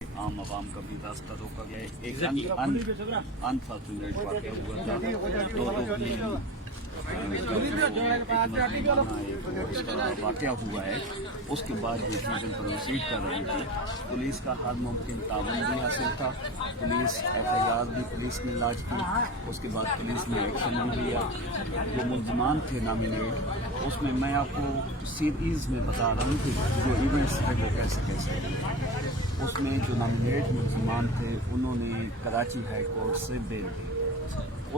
आम आवाम का भी रास्ता रोका गया है। एक अनफॉर्चुनेट वाक़या हुआ था, वाक़या हुआ है। उसके बाद ये चीज़ें प्रोसीड कर रही थी। पुलिस का हर मुमकिन ताउन भी हासिल था। पुलिस FIR भी पुलिस ने लॉन्च की। उसके बाद पुलिस ने एक्शन भी लिया। जो मुल्ज़मान थे नॉमिनेट, उसमें मैं आपको सीरीज़ में बता रहा हूँ कि जो इवेंट्स थे वो कैसे कैसे थे। उसमें जो नॉमिनेट मुल्ज़मान थे उन्होंने कराची हाई कोर्ट से बेल दी।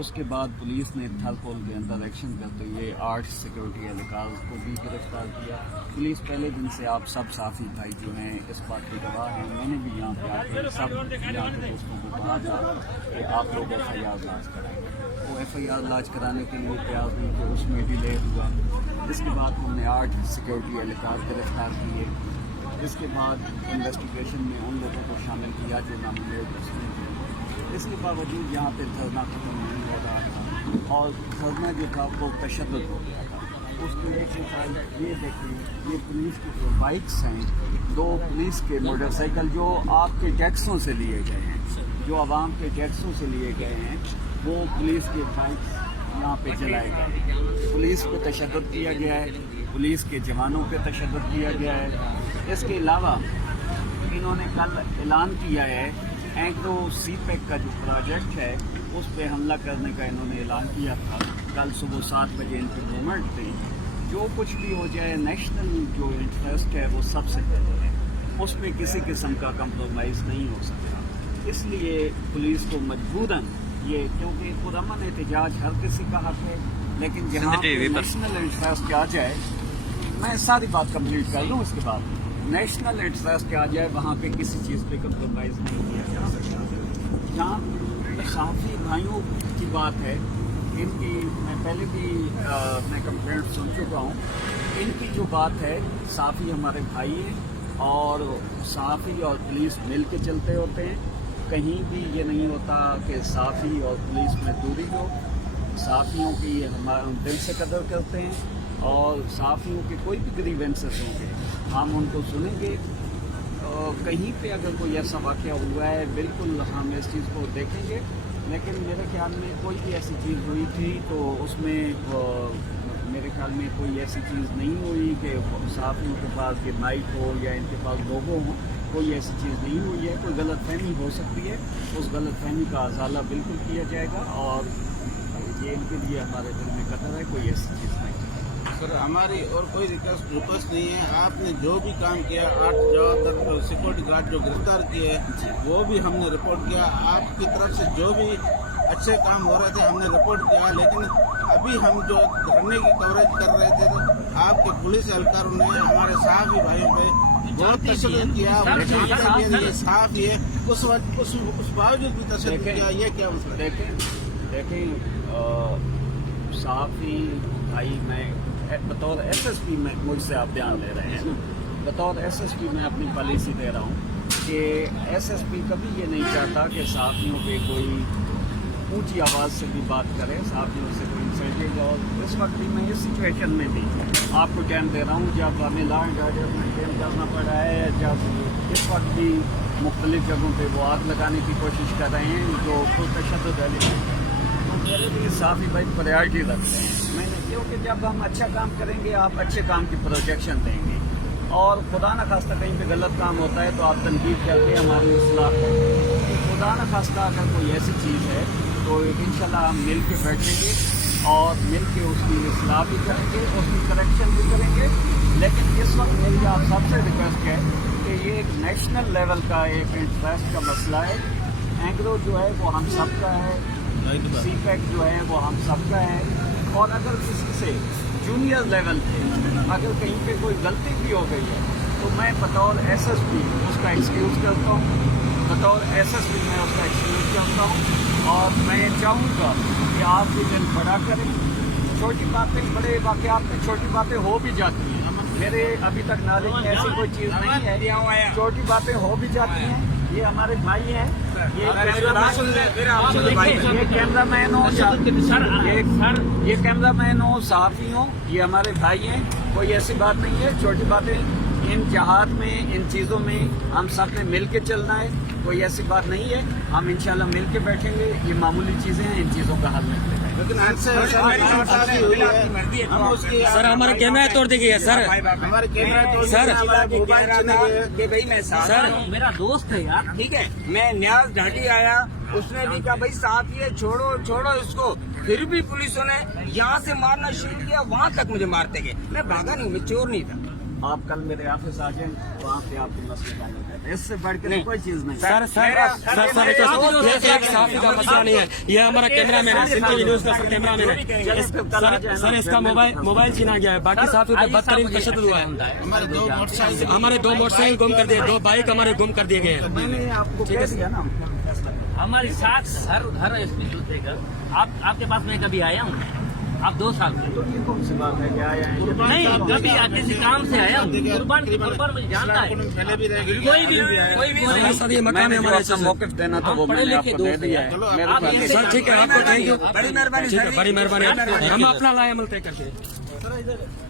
उसके बाद पुलिस ने थलकोल के अंदर एक्शन करते हुए 8 सिक्योरिटी एहलकार को भी गिरफ्तार किया। पुलिस पहले दिन से, आप सब साथी भाई जो हैं इस बात के गवाह हैं, मैंने भी यहाँ पे आके सब यहाँ के दोस्तों को कहा था कि आप लोग FIR लॉन्च कराएंगे। वो FIR लॉन्च कराने के लिए तैयार हुई तो उसमें डिले हुआ। इसके बाद हमने 8 सिक्योरिटी एहलकार गिरफ्तार किए। इसके बाद इन्वेस्टिगेशन में उन लोगों को शामिल किया जो नॉमिनेट उसमें थे। इसके बावजूद यहाँ पे धरना खत्म नहीं हो रहा था और धरना जो था वो तशद्दुद हो गया था। उसकी एक मिसाल ये देखिए, ये पुलिस की जो बाइक्स हैं, 2 पुलिस के मोटरसाइकिल जो आपके टैक्सों से लिए गए हैं, जो आवाम के टैक्सों से लिए गए हैं, वो पुलिस के बाइक्स यहाँ पे जलाए गए। पुलिस पे तशद्दुद किया गया है, पुलिस के जवानों पे तशद्दुद किया गया है। इसके अलावा इन्होंने कल ऐलान किया है एग्रो CPEC का जो प्रोजेक्ट है उस पर हमला करने का इन्होंने ऐलान किया था। कल सुबह 7 बजे इनकी मूवमेंट थी। जो कुछ भी हो जाए, नेशनल जो इंटरेस्ट है वो सबसे पहले है, उसमें किसी किस्म का कंप्रोमाइज़ नहीं हो सकता। इसलिए पुलिस को मजबूरन ये, क्योंकि पुरअमन एहतजाज हर किसी का हक है, लेकिन जहाँ नेशनल इंटरेस्ट आ जाए, मैं सारी बात कंप्लीट कर लूँ इसके बाद, नेशनल इंटरेस्ट आ जाए वहाँ पे किसी चीज़ पे कंप्रोमाइज़ नहीं किया जा सकता। जहाँ सहाफ़ी भाइयों की बात है, इनकी मैं पहले भी मैं कंप्लेंट सुन चुका हूँ। इनकी जो बात है, सहाफ़ी हमारे भाई हैं और सहाफ़ी और पुलिस मिल के चलते होते हैं। कहीं भी ये नहीं होता कि सहाफ़ी और पुलिस में दूरी हो। सहाफ़ियों की हमारे दिल से कदर करते हैं और सहाफ़ियों के कोई भी ग्रीवेंसेस होंगे हम उनको सुनेंगे। कहीं पे अगर कोई ऐसा वाक़या हुआ है, बिल्कुल हम इस चीज़ को देखेंगे, लेकिन मेरे ख्याल में कोई भी ऐसी चीज़ हुई थी तो उसमें मेरे ख्याल में कोई ऐसी चीज़ नहीं हुई कि सहाफ़ियों के पास ये माइक हो या इनके पास लोगो हो। कोई ऐसी चीज़ नहीं हुई है। कोई गलतफहमी हो सकती है, उस गलतफहमी का अज़ाला बिल्कुल किया जाएगा और ये इनके लिए हमारे दिल में कदर है। कोई ऐसी चीज़ नहीं। सर, हमारी और कोई रिक्वेस्ट नहीं है। आपने जो भी काम किया, 8 जगह तक सिक्योरिटी गार्ड जो गिरफ्तार किए वो भी हमने रिपोर्ट किया। आपकी तरफ से जो भी अच्छे काम हो रहे थे हमने रिपोर्ट किया, लेकिन अभी हम जो धरने की कवरेज कर रहे थे तो आपके पुलिस एहलकारों ने हमारे सहाफ़ी भाइयों पे बहुत तशद्दुद किया। ये साफ है, उस बावजूद भी तशद्दुद किया। ये क्या मतलब? देखें सहाफ़ी भाई, मैं बतौर SSP में, मुझसे आप ध्यान ले रहे हैं, बतौर SSP मैं अपनी पॉलिसी दे रहा हूँ कि SSP कभी ये नहीं चाहता कि सहाफ़ियों पे कोई ऊंची आवाज़ से भी बात करे, सहाफ़ियों से कोई इंसल्टिंग। और इस वक्त भी मैं इस सिचुएशन में भी आपको टाइम दे रहा हूँ जब हमें लॉ एंड ऑर्डर मेंटेन करना पड़ा है, जब इस वक्त भी मुख्तलिफ जगहों पे वो आग लगाने की कोशिश कर रहे हैं जो खुद तशद्दुद है। मेरे लिए सहाफ़ी भाई प्रायोरिटी रखते हैं। मैंने, क्योंकि जब हम अच्छा काम करेंगे आप अच्छे काम की प्रोजेक्शन देंगे और खुदा न खास्ता कहीं पे गलत काम होता है तो आप तनकीद करके हमारी इस्लाह करेंगे। तो खुदा न खास्ता अगर कोई ऐसी चीज़ है तो इंशाल्लाह हम मिल के बैठेंगे और मिल के उसकी इस्लाह भी करेंगे, उसकी करेक्शन भी करेंगे। लेकिन इस वक्त मेरी आप सबसे रिक्वेस्ट है कि ये एक नेशनल लेवल का एक इंटरेस्ट का मसला है। एग्रो जो है वो हम सबका है, CPEC जो है वो हम सबका है। और अगर किसी से जूनियर लेवल पे अगर कहीं पे कोई गलती भी हो गई है तो मैं बतौर SSP उसका एक्सक्यूज़ करता हूँ, बतौर SSP मैं उसका एक्सक्यूज़ करता हूँ। और मैं चाहूँगा कि आप ये दिन बड़ा करें। छोटी बातें, बड़े वाक़यात में छोटी बातें हो भी जाती हैं। मेरे अभी तक नॉलेज में ऐसी कोई चीज़ नहीं है, छोटी बातें हो भी जाती हैं। ये हमारे भाई हैं, ये कैमरामैन हो, ये कैमरामैन हो, सहाफ़ी हो, ये हमारे भाई हैं। कोई ऐसी बात नहीं है, छोटी बातें ان جہاد میں ان چیزوں میں ہم سب نے مل کے چلنا ہے، کوئی ایسی بات نہیں ہے. ہم انشاءاللہ مل کے بیٹھیں گے. یہ معمولی چیزیں ہیں، ان چیزوں کا حل نکلے گا. لیکن آج سے ہم اس کی سر ہمارا کیمرہ توڑ دی گئی ہے سر. ہمارے کیمرہ توڑ سر موبائل چلے گئے. کہ بھائی میں سر میرا دوست ہے یار، ٹھیک ہے، میں نیاز ڈھاٹی آیا، اس نے بھی کہا بھائی صاحب یہ چھوڑو اس کو، پھر بھی پولیسوں نے یہاں سے مارنا شروع کیا، وہاں تک مجھے مارتے گئے. میں بھاگا نہیں، میں چور نہیں تھا. آپ کل میرے آفس آ جائیں، وہاں پہ آپ کو مسئلہ حل ہو جائے گا. اس سے بڑھ کے کوئی چیز نہیں. سر یہ ایک صحافی کا مسئلہ نہیں ہے، یہ ہمارا کیمرہ مین ہے، سندھ ٹی وی نیوز کا کیمرہ مین ہے. سر اس کا موبائل چھینا گیا ہے، باقی صحافی پہ بدترین تشدد ہوا ہے. ہمارے 2 موٹر سائیکل گم کر دیے، 2 بائک ہمارے گم کر دیے گئے ہیں. میں نے آپ کو کہہ دیا نا. ہمارے ساتھ ہر انسٹیٹیوٹ دے کر آپ کے پاس میں کبھی آیا ہوں؟ آپ 2 سال سے تو یہ کون سی بات ہے کہ آیا ہے؟ نہیں، کبھی کسی کام سے آیا ہوں. قربان مجھے جانتا ہے پہلے بھی رہ گئی. کوئی بھی سر یہ میں مکان نے ہے جو ہمارے اپنا موقف دینا تھا وہ میں نے آپ کو دے دیا ہے. سر ٹھیک ہے، آپ کو تھینک یو. بڑی مہربانی ٹھیک ہے، بڑی مہربانی. ہم اپنا لائے عمل طے کرتے ہیں.